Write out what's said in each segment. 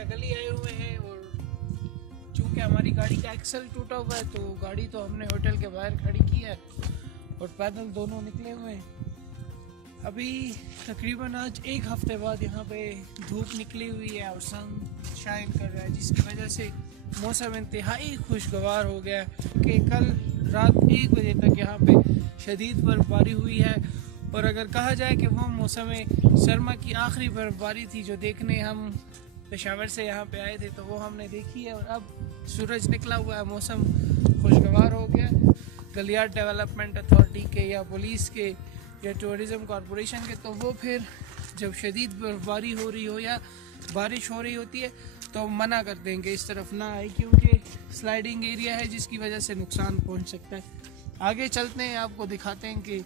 क्या गली आए हुए हैं और चूँकि हमारी गाड़ी का एक्सल टूटा हुआ है तो गाड़ी तो हमने होटल के बाहर खड़ी की है और पैदल दोनों निकले हुए हैं। अभी तकरीबन आज एक हफ्ते बाद यहाँ पे धूप निकली हुई है और सन शाइन कर रहा है, जिसकी वजह से मौसम इंतहाई खुशगवार हो गया कि कल रात 1 बजे तक यहाँ पे शदीद बर्फबारी हुई है। और अगर कहा जाए कि वो मौसम सरमा की आखिरी बर्फबारी थी जो देखने हम पेशावर से यहाँ पे आए थे तो वो हमने देखी है और अब सूरज निकला हुआ है, मौसम खुशगवार हो गया। गलियार डेवलपमेंट अथॉरिटी के या पुलिस के या टूरिज़म कॉरपोरेशन के तो वो फिर जब शदीद बर्फबारी हो रही हो या बारिश हो रही होती है तो मना कर देंगे इस तरफ ना आए, क्योंकि स्लाइडिंग एरिया है जिसकी वजह से नुकसान पहुंच सकता है। आगे चलते हैं, आपको दिखाते हैं कि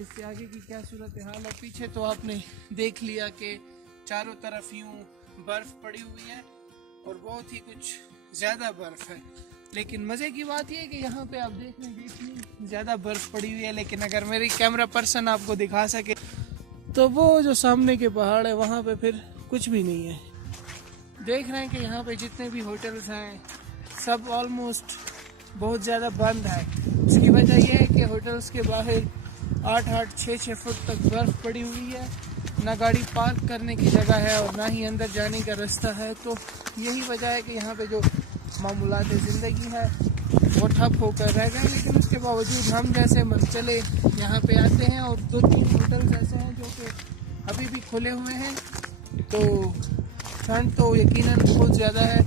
इससे आगे की क्या सूरत हाल है। पीछे तो आपने देख लिया कि चारों तरफ यूँ बर्फ़ पड़ी हुई है और बहुत ही कुछ ज़्यादा बर्फ़ है। लेकिन मज़े की बात यह है कि यहाँ पे आप देख रहे हैं इतनी ज़्यादा बर्फ़ पड़ी हुई है, लेकिन अगर मेरी कैमरा पर्सन आपको दिखा सके तो वो जो सामने के पहाड़ है वहाँ पे फिर कुछ भी नहीं है। देख रहे हैं कि यहाँ पे जितने भी होटल्स हैं सब ऑलमोस्ट बहुत ज़्यादा बंद है। इसकी वजह यह है कि होटल्स के बाहर 8-8, 6-6 फुट तक बर्फ़ पड़ी हुई है, ना गाड़ी पार्क करने की जगह है और ना ही अंदर जाने का रास्ता है। तो यही वजह है कि यहाँ पे जो मामूलात ज़िंदगी है वो ठप होकर रह गए। लेकिन उसके बावजूद हम जैसे मनचले यहाँ पे आते हैं और 2-3 होटल्स ऐसे हैं जो कि अभी भी खुले हुए हैं। तो ठंड तो यकीनन बहुत ज़्यादा है।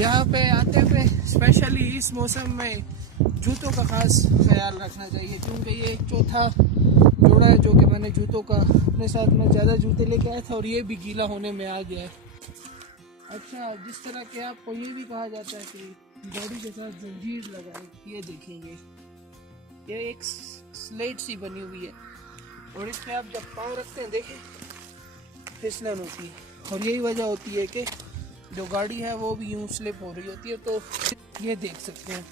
यहाँ पे आते हुए स्पेशली इस मौसम में जूतों का ख़ास ख्याल रखना चाहिए, क्योंकि ये चौथा जोड़ा है जो कि मैंने जूतों का अपने साथ में ज़्यादा जूते लेके आया था और ये भी गीला होने में आ गया है। अच्छा, जिस तरह के आपको ये भी कहा जाता है कि गाड़ी के साथ जंजीर लगाए, ये देखेंगे ये एक स्लेट सी बनी हुई है और इसमें आप जब पाँव रखते हैं देखें फिसलन होती है और यही वजह होती है कि जो गाड़ी है वो भी यूँ स्लिप हो रही होती है। तो ये देख सकते हैं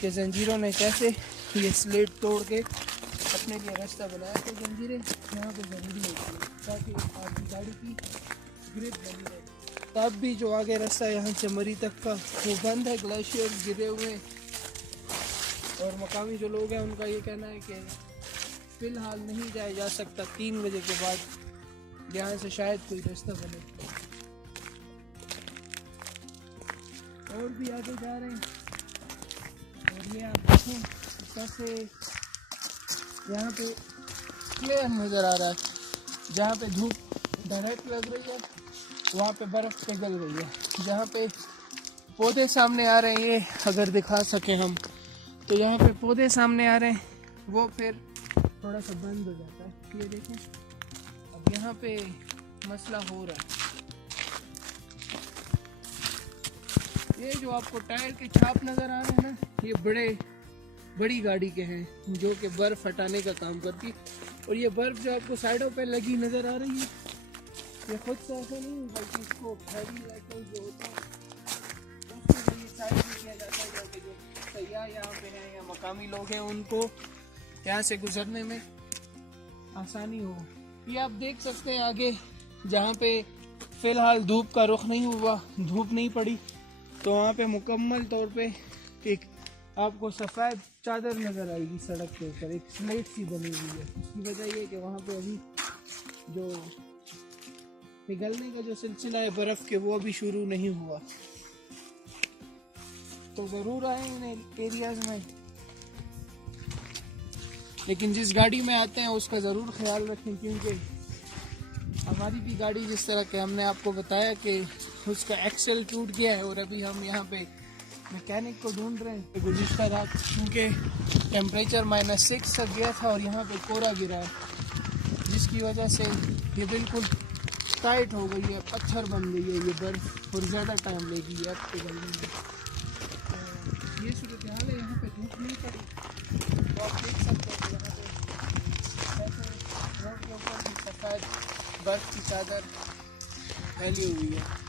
कि जंजीरों ने कैसे ये स्लेट तोड़ के अपने लिए रास्ता बनाया। तो जंजीरें यहाँ पे ज़रूरी होती है ताकि आपकी गाड़ी की ग्रिप बनी रहे। तब भी जो आगे रास्ता यहाँ से मरी तक का वो बंद है, ग्लेशियर गिरे हुए और मकामी जो लोग हैं उनका ये कहना है कि फ़िलहाल नहीं जाया जा सकता, 3 बजे के बाद यहाँ से शायद कोई रास्ता बने। और भी आगे जा रहे हैं और ये आप देखें ऊपर से यहाँ पे क्लियर नज़र आ रहा है। जहाँ पे धूप डायरेक्ट लग रही है वहाँ पे बर्फ़ पिघल रही है। जहाँ पे पौधे सामने आ रहे हैं, ये अगर दिखा सकें हम तो यहाँ पे पौधे सामने आ रहे हैं वो फिर थोड़ा सा बंद हो जाता है। ये देखें अब यहाँ पे मसला हो रहा है। ये जो आपको टायर के छाप नज़र आ रहे हैं ना, ये बड़ी गाड़ी के हैं जो कि बर्फ़ हटाने का काम करती है। और ये बर्फ़ जो आपको साइडों पे लगी नज़र आ रही है ये खुद से ऐसा नहीं बल्कि इसको हैवी व्हीकल जो होता है उसके लिए साइड भी किया जाता है ताकि जो सयाह यहाँ पे हैं या मकामी लोग हैं उनको यहाँ से गुजरने में आसानी हो। ये आप देख सकते हैं आगे जहाँ पे फ़िलहाल धूप का रुख नहीं हुआ, धूप नहीं पड़ी, तो वहाँ पे मुकम्मल तौर पे एक आपको सफ़ेद चादर नज़र आएगी सड़क के ऊपर, एक स्लेट सी बनी हुई है। इसकी वजह ये कि वहाँ पे अभी जो पिघलने का जो सिलसिला है बर्फ़ के वो अभी शुरू नहीं हुआ। तो ज़रूर आए इन एरियाज़ में, लेकिन जिस गाड़ी में आते हैं उसका ज़रूर ख्याल रखें, क्योंकि हमारी भी गाड़ी जिस तरह के हमने आपको बताया कि उसका एक्सेल टूट गया है और अभी हम यहाँ पे मैकेनिक को ढूंढ रहे हैं। गुज़िश्ता रात क्योंकि टेम्परेचर -6 तक गया था और यहाँ पे कोहरा गिरा है जिसकी वजह से ये बिल्कुल टाइट हो गई है, पत्थर बन गई है ये बर्फ़ और ज़्यादा टाइम लेगी अब पिघलने में। तो ये सूरत हाल है, यहाँ पे धूप नहीं पड़ी तो आप देख सकते हैं यहाँ पे ऐसे रोड के ऊपर भी सफ़ेद बर्फ़ की चादर फैली हुई है।